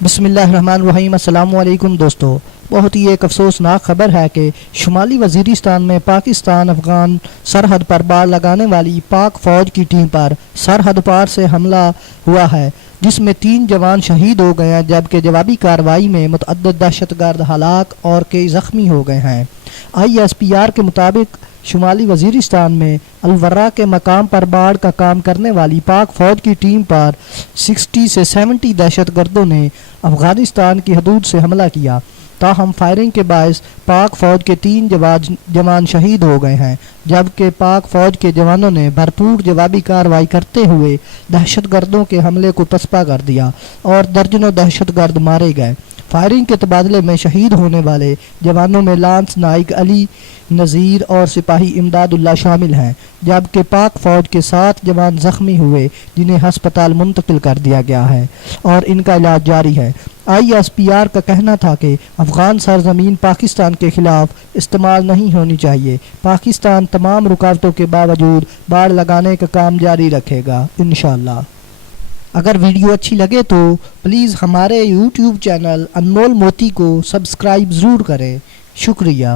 بسم اللہ الرحمن الرحیم۔ السلام علیکم دوستو، بہت ہی ایک افسوسناک خبر ہے کہ شمالی وزیرستان میں پاکستان افغان سرحد پر باڑ لگانے والی پاک فوج کی ٹیم پر سرحد پار سے حملہ ہوا ہے، جس میں 3 جوان شہید ہو گئے ہیں، جبکہ جوابی کارروائی میں متعدد دہشت گرد ہلاک اور کئی زخمی ہو گئے ہیں۔ ISPR کے مطابق شمالی وزیرستان میں الورہ کے مقام پر باڑ کا کام کرنے والی پاک فوج کی ٹیم پر 60 سے 70 دہشت گردوں نے افغانستان کی حدود سے حملہ کیا، تاہم فائرنگ کے باعث پاک فوج کے 3 جوان شہید ہو گئے ہیں، جبکہ پاک فوج کے جوانوں نے بھرپور جوابی کارروائی کرتے ہوئے دہشت گردوں کے حملے کو پسپا کر دیا اور درجنوں دہشت گرد مارے گئے۔ فائرنگ کے تبادلے میں شہید ہونے والے جوانوں میں لانس نائک علی نذیر اور سپاہی امداد اللہ شامل ہیں، جبکہ پاک فوج کے 7 جوان زخمی ہوئے، جنہیں ہسپتال منتقل کر دیا گیا ہے اور ان کا علاج جاری ہے۔ ISPR کا کہنا تھا کہ افغان سرزمین پاکستان کے خلاف استعمال نہیں ہونی چاہیے۔ پاکستان تمام رکاوٹوں کے باوجود باڑ لگانے کا کام جاری رکھے گا انشاءاللہ۔ اگر ویڈیو اچھی لگے تو پلیز ہمارے YouTube چینل انمول موتی کو سبسکرائب ضرور کریں۔ شکریہ۔